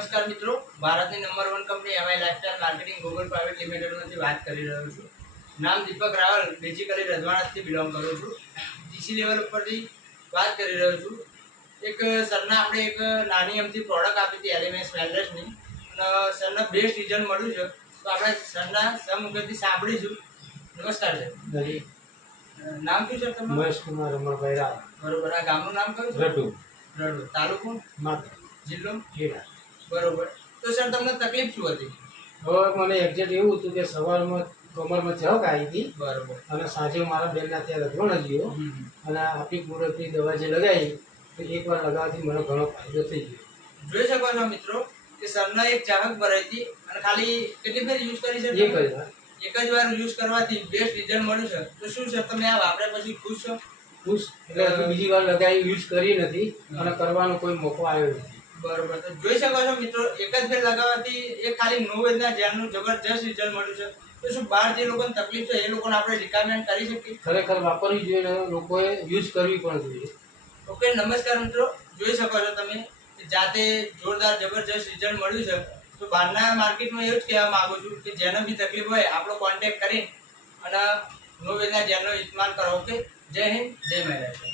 નમસ્કાર મિત્રો, ભારતની number 1 company MI lifestyle marketing goggle private લિમિટેડમાંથી વાત કરી રહ્યો છું. નામ દીપક રાવલ, બેઝિકલી રજવાડાથી બિલોંગ કરું છું. જીસી લેવલ ઉપરથી વાત કરી રહ્યો છું. એક સરના આપણે એક નાની અમથી પ્રોડક્ટ આપી હતી એલિમેન્ટ્સ વેલ્ડર્સની, અને સરને બેસ્ટ રિઝલ્ટ મળ્યું છે. તો આપણે સરના સમુખથી સાંભળીશું. નમસ્કાર સર. નામ શું છે તમારું? મહેશ કુમાર અમરભાઈ રાવ. બરોબર. આ ગામનું નામ કયું છે? રડુ. રડુ. તાલુકો? માત્ર. જિલ્લો? ખેડા. બરોબર. તો સર તમને તકલીફ શું હતી? હવે મને એક્ઝેક્ટ એવું હતું કે સવારમાં કમરમાં ઝાંક આવી હતી બરોબર. અને સાંજે મારા બેનના ત્યાં રજવાણ ગયો અને આપી કુદરતી દવા જે લગાવી તો એકવાર લગાવવાથી મને ઘણો ફાયદો થઈ ગયો. જોઈ શકો છો મિત્રો કે સરના એક ચાહક ભરાઈ હતી અને ખાલી કેટલી ફેર યુઝ કરી છે? એક જ વાર યુઝ કરવાથી બેસ્ટ રિઝલ્ટ મળ્યું છે. તો શું છે, તમે આ વાપર્યા પછી ખુશ છો? ખુશ એટલે હજુ બીજી વાર લગાવી યુઝ કરી નથી અને કરવાનો કોઈ મોકો આવ્યો નથી. બરોબર. તો જોઈ શકો છો મિત્રો, એક જ ફેર લગાવવાથી એક ખાલી નોવેદના જેલનું જબરજસ્ત રિઝલ્ટ મળ્યું છે. તો શું બહાર જે લોકોને તકલીફ છે એ લોકોને આપણે રિકમેન્ડ કરી શકીએ? ખરેખર વાપરવી જોઈએ અને લોકોએ યુઝ કરવી પણ જોઈએ. ઓકે, નમસ્કાર મિત્રો. જોઈ શકો છો તમે કે જાતે જોરદાર જબરજસ્ત રિઝલ્ટ મળ્યું છે. તો બહારના માર્કેટમાં એવું જ કહેવા માંગુ છું કે જેને બી તકલીફ હોય આપણો કોન્ટેક્ટ કરી અને નોવેદના જેલનો ઇસ્તેમાલ કરો. ઓકે, જય હિન્દ, જય મહારાષ્ટ્ર.